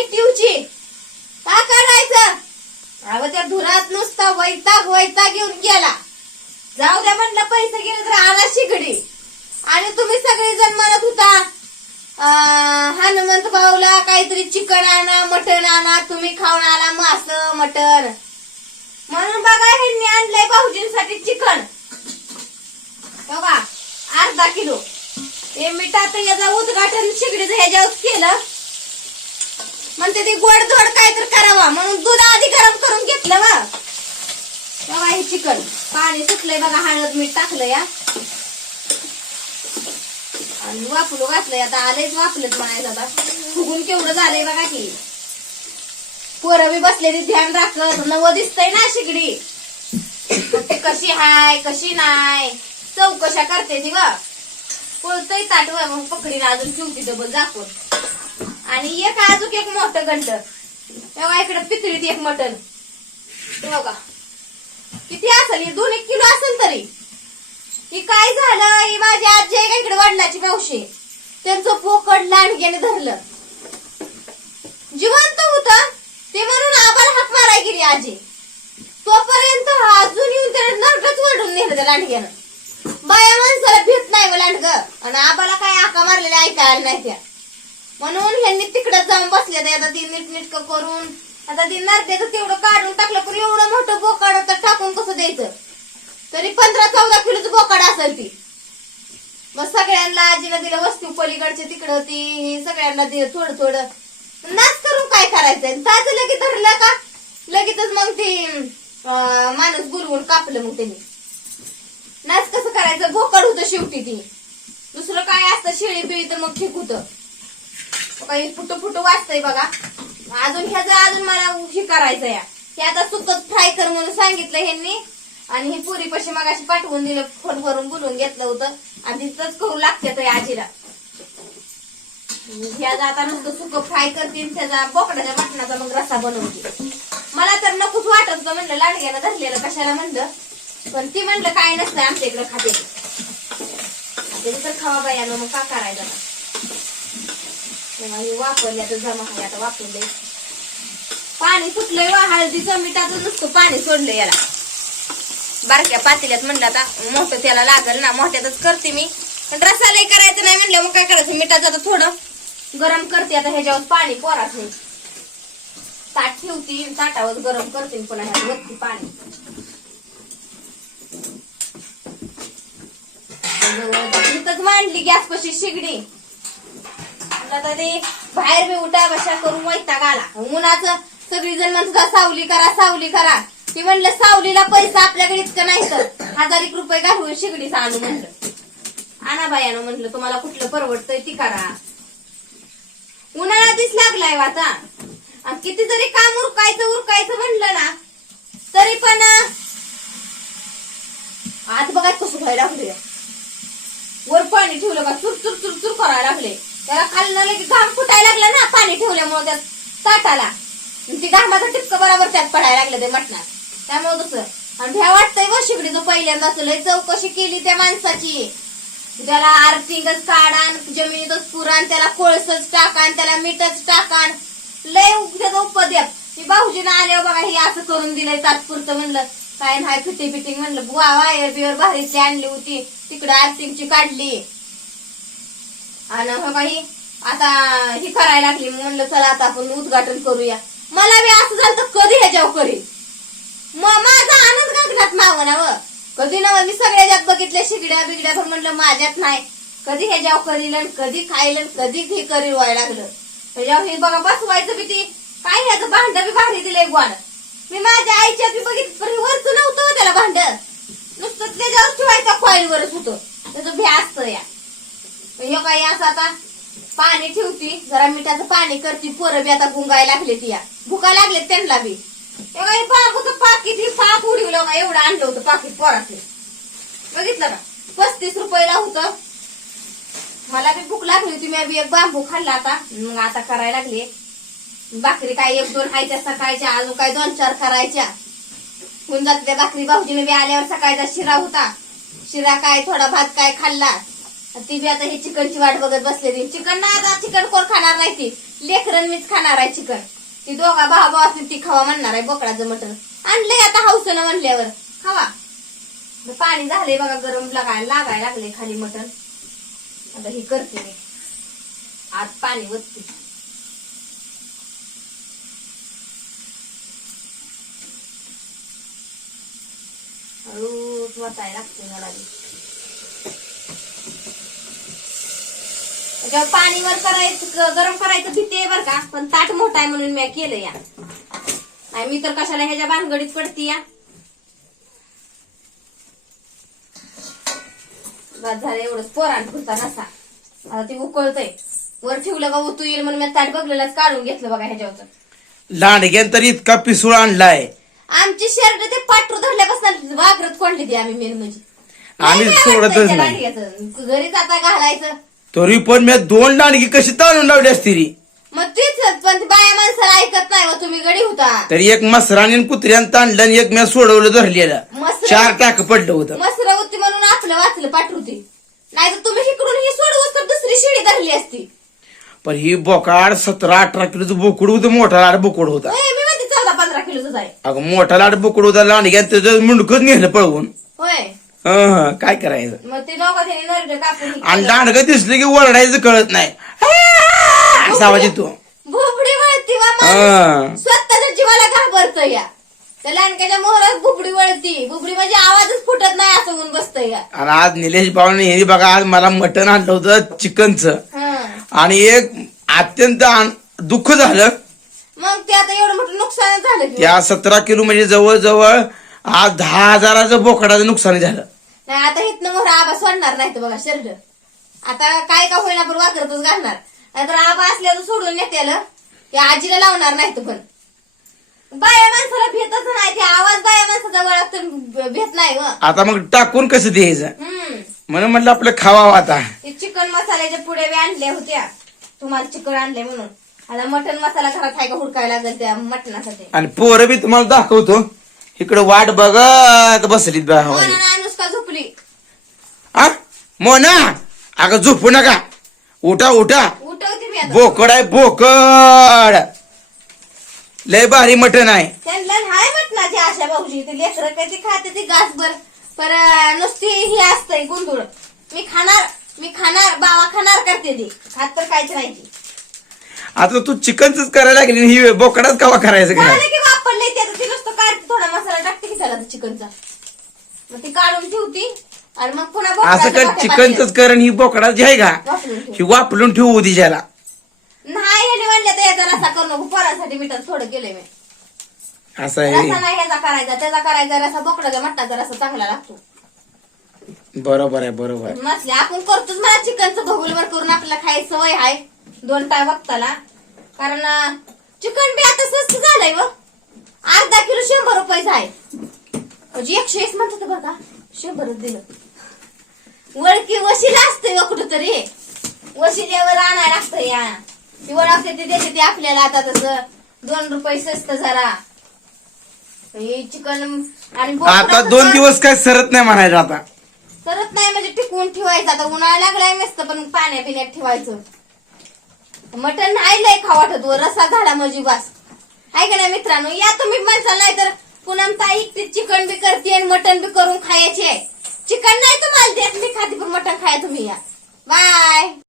नाही टिवची का करायचं? अव त्या धुरात नुसता वैताग वैताग घेऊन गेला. जाऊ द्या म्हणलं पैसे गेले तर आला शिगडी. आणि तुम्ही सगळेजण म्हणत होता हनुमंत भाऊला काहीतरी चिकन आणा मटण आणा तुम्ही खाऊन आला मास मटण. म्हणून बघा ह्यांनी आणलंय भाऊजींसाठी चिकन. बघा अर्धा किलो. हे मिठात याचा उद्घाटन शिगडीचं ह्याच्यावर केलं. म्हणते ती गोड धोड काय तर करावा. म्हणून दूध आधी गरम करून घेतलं बा तेव्हा हे चिकन. पाणी सुटलंय बघा हळद मीठ टाकलं या. आणि वापरू घातलंय आता आलंयच वापलंच म्हणायचं आता. फुगून केवढं झालंय बघा की. पोरं बी बसलेली ध्यान राखत. नवं दिसतंय ना शिकडी ते कशी हाय कशी नाय. चौकशा करते ती ग पळतय ताट मग पकडीन अजून. ठेवती डबल झाकून आणि एक अजून एक मोठं घंट. तेव्हा इकडे पितळीत एक मटण. हे बघा. किती असेल? हे दोन एक किलो असेल तरी. ही काय झालं? ही माझी आजी आहे का इकडे वडिलाची मावशी? त्यांचं पोकड लांडग्याने धरलं. जिवंत होत. ते म्हणून आबाला हाक माराय गेली आजी. तोपर्यंत अजून येऊन त्याने नरकच वडून नेलं त्या लांडग्यानं. बाया माणसाला भीत नाही लांडग. आणि आबाला काय आका मारलेल्या ऐकायला नाही त्या. म्हणून ह्यांनी तिकडे जाऊन बसले नाही. आता ती नीटनीटक करून आता ती नरड्याचं तेवढं काढून टाकलं पण एवढं मोठं बोकाड तर टाकून कसं द्यायचं? तरी पंधरा चौदा किलोच बोकाड असेल ती. मग सगळ्यांना आजीनं दिलं वस्तू पलीकडच्या तिकडं ती सगळ्यांना दिलं थोडं थोडं. नाच करून काय करायचंय ताज लगेच धरलं का? लगेचच मग ती माणूस गुरवून कापलं मग त्यांनी. नाच कसं करायचं? बोकाड होतं शेवटी ती. दुसरं काय असतं? शेळी बिळी तर मग ठीक होतं काही फुटू फुटू वाचतंय बघा. अजून ह्याचं अजून मला हे करायचं या हे आता सुकत फ्राय कर म्हणून सांगितलं ह्यांनी. आणि ही पुरी पशी मगाशी पाठवून दिलं फोन करून बोलवून घेतलं होतं. आणि तिथंच करू लागते तर आजीला. ह्याचा आता नुसतं सुकं फ्राय करते त्याचा बोकडाच्या मटणाचा मग रस्सा बनवते मला तर नकोच वाटत होतं म्हणलं लाडग्यानं धरलेलं कशाला म्हणलं. पण ती म्हणलं काय नसतं आमच्या इकडं खाते. तर खावा बाई मग का करायचं? तेव्हा हे जमा आहे आता वापरले पाणी सुटलंय वा हळदीचं मिठाचं नुसतं पाणी सोडलं याला. बारक्या पातेल्यात म्हणलं आता मोठं त्याला लागल ना मोठ्यातच करते मी. पण रसालाही करायचं नाही म्हणलं मग काय करायचं? मिठाचं आता थोडं गरम करते आता ह्याच्यावर पाणी पोरात नाही ताट ठेवते ताटावर गरम करते पुन्हा ह्यात वरती पाणी. मांडली गॅस पशी शिगडी. म्हणलं आता ते बाहेर बी उठा बशा करून वैताग आला. उन्हाचं सगळी जण म्हणत सावली करा सावली करा. ती म्हणलं सावलीला पैसा आपल्याकडे इतकं नाही तर. हजार एक रुपये घालून शिगडीचा आणू म्हणलं. आणा बायानं म्हणलं तुम्हाला कुठलं परवडतंय ती करा. उन्हाळा दिस लागलाय हो आता. आणि किती जरी काम उरकायचं उरकायचं म्हणलं ना तरी पण आज बघा कसं व्हायला लागले वर पाणी ठेवलं का चुर चुर चुर चुर करायला लागले त्याला खाल्लं की घाम फुटायला लागला ना पाणी ठेवल्यामुळे त्या ताटाला ती घामाचं टिपकं बरोबर त्यात पडायला लागलं ते मटणात. त्यामुळे दुसरं. आणि ह्या वाटतंय व जो पहिल्यांदा लय चौकशी केली त्या माणसाची. त्याला आर्थिंगच काढान जमिनीतच पुराण त्याला कोळसच टाकान त्याला मीठच टाकान. लय त्याचा उपद्याप ती भाऊजीनं आल्यावर बघा हे असं करून दिलंय तात्पुरतं म्हणलं. काय नाही फिटिंग फिटिंग म्हणलं. बुवा वायर बिअर भारीची आणली होती. तिकडं आर्थिंगची काढली. आणि हो आता ही करायला लागली म्हणलं चला आता आपण उद्घाटन करूया. मला बी असं झालं तर कधी ह्याच्यावर करीन? मग माझा आनंद गगनात मागना व कधी ना मी सगळ्याच्यात बघितल्या शिगड्या बिगड्या पण म्हणलं माझ्यात नाही. कधी ह्याच्यावर करील कधी खाईल कधी हे करील व्हायला लागलं. ह्याच्यावर हे बघा बसवायचं बी ती काय ह्याचं भांड बी भारी दिलंय ग्वाड मी माझ्या आईच्यात बी बघितलं पण वरचं नव्हतं हो त्याला भांड. नुसतं त्याच्यावर ठेवायचं कॉईलवरच होतं. त्याचं भी असतं या. हे काही असं आता पाणी ठेवती जरा मिठाचं पाणी करती पोरं बी आता गुंगायला लागले ती या. भुका लागले त्यांना बी. हे काही बाबूचं पाकिट ही पाक उडवलं का एवढं आणलं होतं पाकिट पोराचे बघितलं का? पस्तीस रुपयाला होतं. मला बी भूक लागली होती मी एक बांबू खाल्ला आता. मग आता करायला लागले. भाकरी काय एक दोन खायच्या सकाळच्या अजून काय दोन चार करायच्या. होऊन जात त्या भाकरी भाऊजीने बी आल्यावर सकाळचा शिरा होता. शिरा काय थोडा भात काय खाल्ला. ती बी आता ही चिकनची वाट बघत बसलेली. चिकन ना आता चिकन कोण खाणार नाही ती. लेकरन मीच खाणार आहे चिकन. ती दोघा भावा भावा ती खावा म्हणणार आहे बोकडाचं मटण. आणलंय आता हौसनं म्हणल्यावर. खावा. पाणी झालंय बघा गरम लागायला लागायला लागले खाली मटण. आता ही करते मी. आज पाणी वतते. हळूच वतायला लागते मला त्याच्यावर पाणी वर करायचं गरम करायचं भीती आहे बरं का. पण ताट मोठा आहे म्हणून मी केलं या. नाही मी तर कशाला ह्याच्या भानगडीत पडती या. बस झालं एवढंच. पोरांट पुरता नसा आता ती उकळतय. वर ठेवलं का उतू येईल म्हणून मी ताट बघलेलाच काढून घेतलं बघा ह्याच्यावर लांडग्यान तर इतका पिसूळ आणलाय. आमची शर्ट ते पाठरू धरल्यापासून वागरत कोणली ती आम्ही मेन म्हणजे. आम्ही नाही सोडतच वाटतं नाही. त्याला लांडग्याचं. घरीच आता घालायचं. तरी पण मी दोन लांडगी कशी ताणून लावली असती री? मग तीच पण ती बाया माणसाला ऐकत नाही मग तुम्ही गडी होता. तरी एक मसराने कुत्र्यानं ताणलं आणि एक मी सोडवलं धरलेलं. चार टाक पडलं होतं. मसरा होती म्हणून आपलं वाचलं पाठवते. नाही तर तुम्ही इकडून ही सोडवत तर दुसरी शिडी धरली असती. पण ही बोकाड सतरा अठरा किलोचं बोकड होतं मोठा लाड बोकड होता. मी म्हणते चौदा पंधरा किलोच आहे अगं मोठा लाड बोकड होता लांडग्यान त्याचं मुंडकच नेलं पळवून. हं, काय करायचं? मग ते दोघं त्याने नरड कापून हे आणि केलं. लांडगं दिसलं की ओरडायचं कळत नाही. असा आवाज येतो बुबडी वळती वा हा. माणूस स्वतःच्या जीवाला घाबरत या. त्या मोहरात वळती. म्हणजे आवाजच फुटत नाही असं होऊन बसतं या. आणि आज निलेश भाऊने हे बघा आज मला मटण आणलं होतं चिकनचं. हं. आणि एक अत्यंत आन- दुःख झालं. मग ते आता एवढं मोठं नुकसान झालं की त्या सतरा किलो म्हणजे जवळजवळ आज दहा हजाराचं बोकडाचं नुकसान झालं. नाही आता इथनं मोहरा आबा सोडणार नाही तर बघा शर्ट. आता काय का होईना पण वाकरतच घालणार. नाहीतर आबा असल्याचं सोडून नेत्याला. ते आजीला लावणार नाही तर पण. बाया माणसाला भेटच नाही ते आवाज बाया माणसाचा वळख तर भेट नाही ग. आता मग टाकून कसं द्यायचं? हम्म. म्हणून म्हटलं आपलं खावावं आता. ते चिकन मसाल्याच्या पुढे बी आणल्या होत्या. तुम्हाला चिकन आणले म्हणून. आता मटन मसाला घरात आहे का हुडकायला लागेल त्या मटणासाठी? आणि पोरं बी तुम्हाला दाखवतो. इकडे वाट बघत बसलीत बा अनुष्का झोपली? आ? मोना? अगं झोपू नका. उठा उठा. उठवते मी आता. बोकड आहे बोकड. लय भारी मटण आहे. त्यांना हाय मटणाची आशा भाऊजी. ते लेकरं काय ते खाते ती घासभर. पर अं, नुसती ही असतंय मी खाणार मी खाणार बावा खाणार करते ती. खात तर काहीच नाही ती. आता तू चिकनच करायला लागली आणि ही बोकडाच कवा करायचं झालं काय की वापरले ते. आता ती नुसतं काढते थोडा मसाला त्याला चिकनचा मग ती काढून ठेवती आणि मग पुन्हा असं बोकडाच्या कर मोठ्या चिकनच पातेल्यात कर आणि ही बोकडाची आहे का वापरून ठेव. ही वापरून ठेवू तिच्याला नाही ह्याने म्हणलं तर याचा रसा करू नको. पोरासाठी मी तर थोडं केलंय मी. असं आहे. नाही ह्याचा करायचा त्याचा करायचा रसा बोकडाचा मटणाचा रसा चांगला लागतो. बरोबर आहे बरोबर आहे. नसले आपण करतोच मला चिकनचं भगुलवर करून आपल्याला खायची सवय आहे. दोन टाय बघताला कारण चिकन बी आता स्वस्त झालंय व अर्धा किलो शंभर रुपयाचं आहे. म्हणजे एकशे वीस म्हणतात बरं का. शंभरच दिलं. वळकी वशीला असते व कुठंतरी. वशिल्यावर आणायला लागतं या. ती वळखते ते देते ते आपल्याला आता तसं. दोन रुपये स्वस्त जरा. हे चिकन आणि आता दोन तर- दिवस काय सरत नाही म्हणायचं आता. करत नाही म्हणजे टिकवून ठेवायचं. आता उन्हाळा लागलाय मस्त पण पाण्या पिण्यात ठेवायचं. मटण नाही लय खा वाटत. वर रसा झाला म्हणजे बस. आहे का नाही मित्रांनो? या तुम्ही माणसाला नाही तर पुन्हा ताई ती चिकन बी करते आणि मटन बी करून खायचे. चिकन नाही तुम्हाला देत मी खाते पण मटन खाया तुम्ही या. बाय.